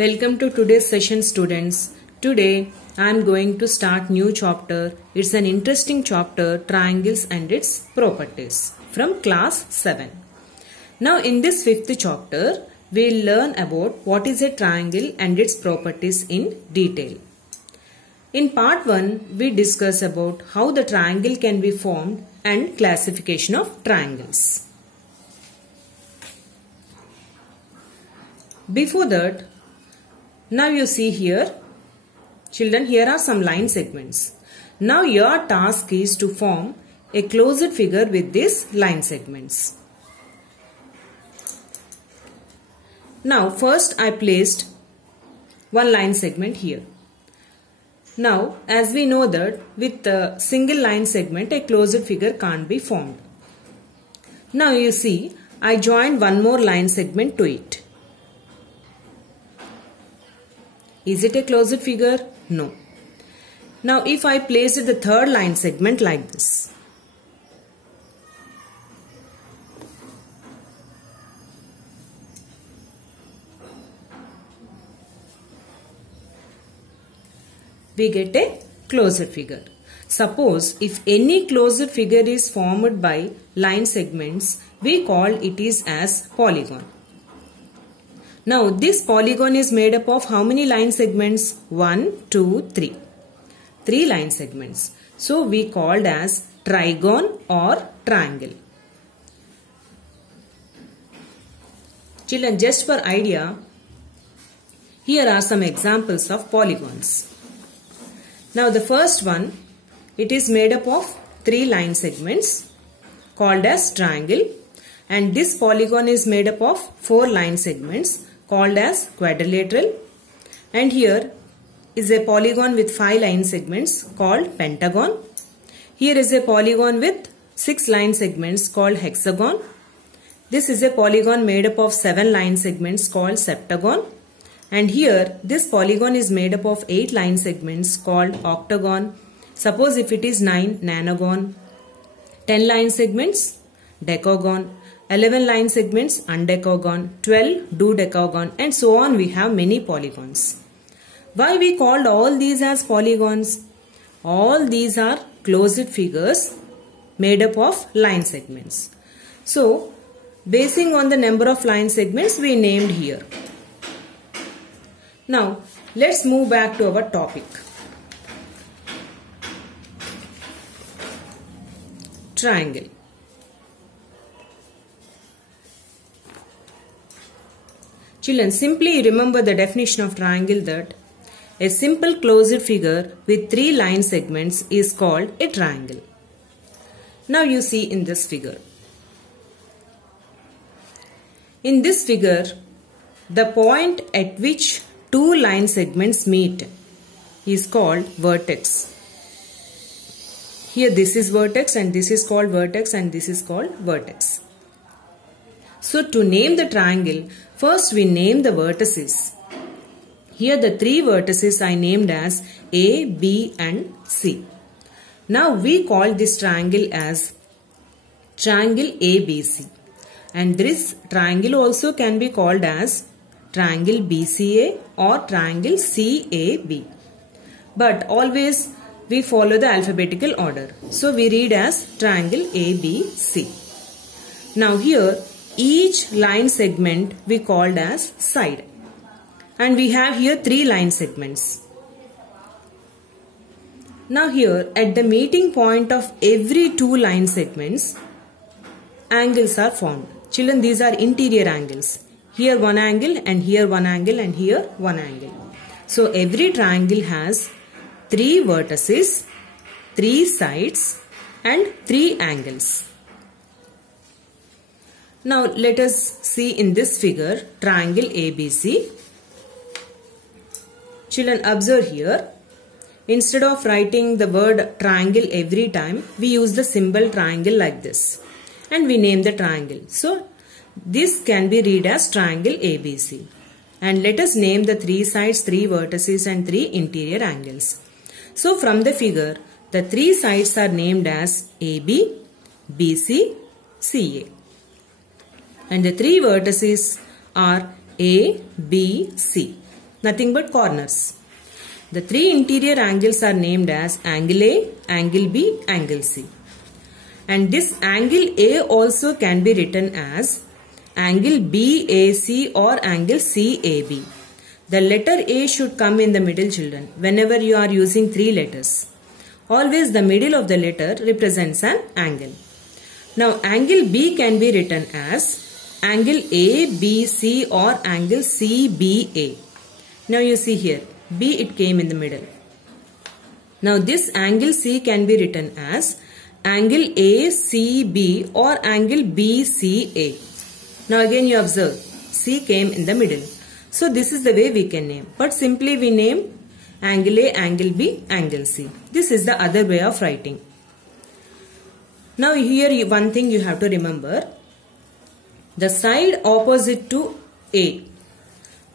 Welcome to today's session, students. Today I am going to start new chapter. It's an interesting chapter, triangles and its properties, from class 7. Now in this fifth chapter, we'll learn about what is a triangle and its properties in detail. In part 1, we discuss about how the triangle can be formed and classification of triangles. Before that, now you see here, children, here are some line segments. Now your task is to form a closed figure with these line segments. Now first I placed one line segment here. Now as we know that with a single line segment a closed figure can't be formed. Now you see I joined one more line segment to it. Is it a closed figure? No. Now if I place the third line segment like this. We get a closed figure. Suppose if any closed figure is formed by line segments, we call it is as polygon. Now this polygon is made up of how many line segments? 1, 2, 3. 3 line segments. So we called as trigon or triangle. Children, just for idea, here are some examples of polygons. Now the first one, it is made up of 3 line segments called as triangle, and this polygon is made up of 4 line segments called as quadrilateral, and here is a polygon with 5 line segments called pentagon. Here is a polygon with 6 line segments called hexagon. This is a polygon made up of 7 line segments called septagon. And here this polygon is made up of 8 line segments called octagon. Suppose if it is 9, nonagon. 10 line segments, decagon. 11 line segments, undecagon. 12, dodecagon, and so on. We have many polygons. Why we called all these as polygons? All these are closed figures made up of line segments. So basing on the number of line segments we named here. Now let's move back to our topic. Triangle. Children, simply remember the definition of triangle, that a simple closed figure with 3 line segments is called a triangle. Now you see in this figure. In this figure, the point at which 2 line segments meet is called vertex. Here this is vertex and this is called vertex and this is called vertex. So to name the triangle, first we name the vertices. Here the 3 vertices I named as A, B and C. Now we call this triangle as triangle ABC. And this triangle also can be called as triangle BCA or triangle CAB. But always we follow the alphabetical order. So we read as triangle ABC. Now here each line segment we called as side. And we have here 3 line segments. Now here at the meeting point of every 2 line segments, angles are formed. Children, these are interior angles. Here one angle and here one angle and here one angle. So every triangle has 3 vertices, 3 sides and 3 angles. Now let us see in this figure triangle ABC. Children, observe here. Instead of writing the word triangle every time, we use the symbol triangle like this. And we name the triangle. So this can be read as triangle ABC. And let us name the 3 sides, 3 vertices and 3 interior angles. So from the figure, the 3 sides are named as AB, BC, CA. And the 3 vertices are A, B, C. Nothing but corners. The three interior angles are named as angle A, angle B, angle C. And this angle A also can be written as angle BAC or angle CAB. The letter A should come in the middle, children, whenever you are using three letters. Always the middle of the letter represents an angle. Now angle B can be written as angle ABC or angle CBA. Now you see here, B it came in the middle. Now this angle C can be written as angle ACB or angle BCA. Now again you observe, C came in the middle. So this is the way we can name. But simply we name angle A, angle B, angle C. This is the other way of writing. Now here one thing you have to remember. The side opposite to A,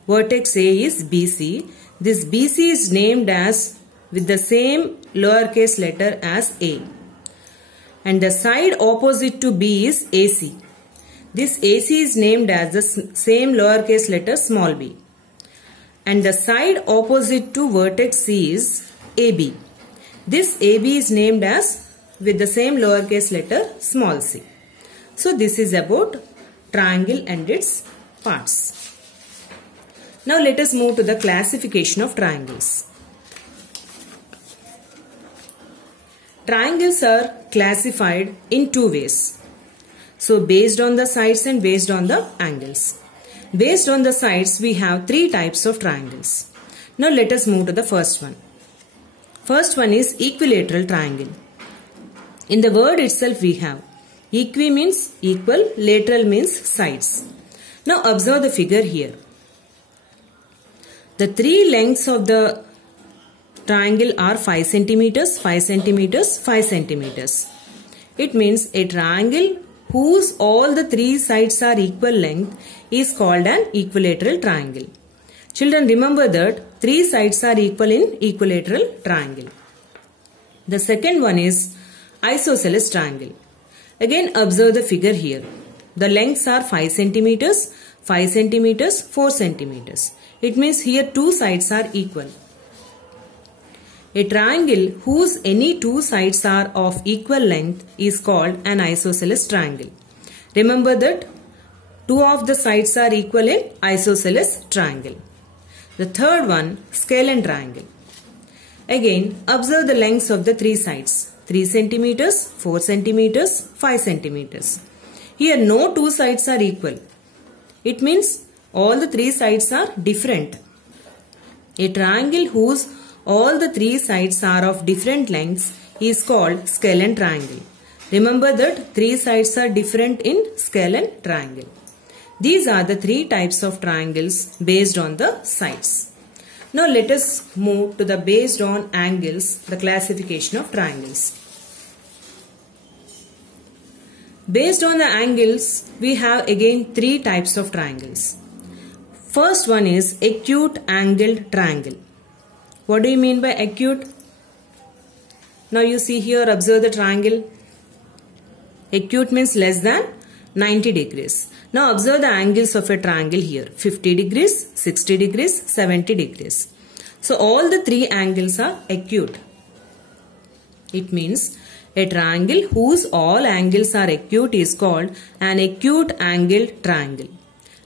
vertex A is BC. This BC is named as with the same lowercase letter as A. And the side opposite to B is AC. This AC is named as the same lowercase letter small b. And the side opposite to vertex C is AB. This AB is named as with the same lowercase letter small c. So this is about triangle and its parts. Now let us move to the classification of triangles. Triangles are classified in two ways. So based on the sides and based on the angles. Based on the sides we have three types of triangles. Now let us move to the first one. First one is equilateral triangle. In the word itself we have equi means equal, lateral means sides. Now observe the figure here. The three lengths of the triangle are 5 centimeters, 5 centimeters, 5 centimeters. It means a triangle whose all the three sides are equal length is called an equilateral triangle. Children, remember that three sides are equal in equilateral triangle. The second one is isosceles triangle. Again observe the figure here. The lengths are 5 centimeters, 5 centimeters, 4 centimeters. It means here two sides are equal. A triangle whose any two sides are of equal length is called an isosceles triangle. Remember that two of the sides are equal in isosceles triangle. The third one, scalene triangle. Again, observe the lengths of the three sides. 3 centimeters, 4 centimeters, 5 centimeters. Here no two sides are equal. It means all the three sides are different. A triangle whose all the three sides are of different lengths is called scalene triangle. Remember that three sides are different in scalene triangle. These are the three types of triangles based on the sides. Now let us move to the based on angles, the classification of triangles. Based on the angles, we have again three types of triangles. First one is acute angled triangle. What do you mean by acute? Now you see here, observe the triangle. Acute means less than 90 degrees. Now observe the angles of a triangle here. 50 degrees, 60 degrees, 70 degrees. So all the three angles are acute. It means a triangle whose all angles are acute is called an acute angled triangle.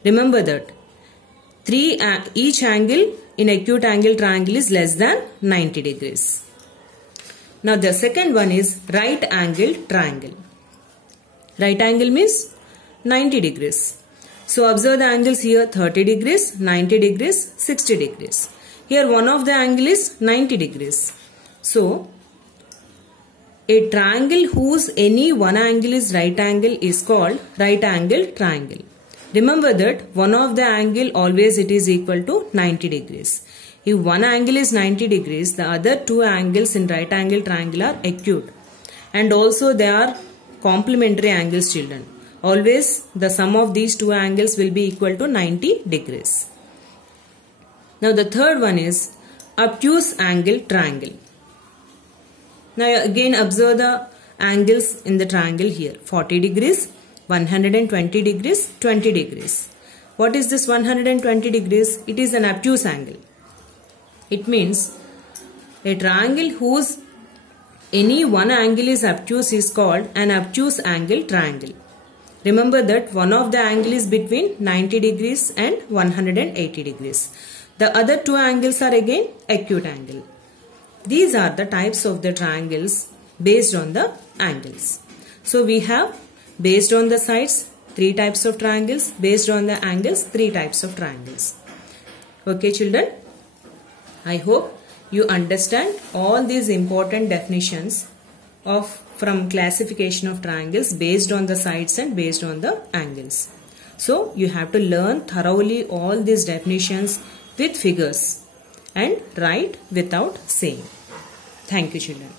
Remember that each angle in acute angle triangle is less than 90 degrees. Now the second one is right angled triangle. Right angle means 90 degrees. So observe the angles here, 30 degrees, 90 degrees, 60 degrees. Here one of the angle is 90 degrees. So a triangle whose any one angle is right angle is called right angled triangle. Remember that one of the angle always it is equal to 90 degrees. If one angle is 90 degrees, the other two angles in right angle triangle are acute. And also they are complementary angles, children. Always the sum of these two angles will be equal to 90 degrees. Now the third one is obtuse angle triangle. Now again observe the angles in the triangle here. 40 degrees, 120 degrees, 20 degrees. What is this 120 degrees? It is an obtuse angle. It means a triangle whose any one angle is obtuse is called an obtuse angle triangle. Remember that one of the angle is between 90 degrees and 180 degrees. The other two angles are again acute angle. These are the types of the triangles based on the angles. So we have based on the sides 3 types of triangles, based on the angles 3 types of triangles. Okay children, I hope you understand all these important definitions from classification of triangles based on the sides and based on the angles. So you have to learn thoroughly all these definitions with figures and write without saying. Thank you children.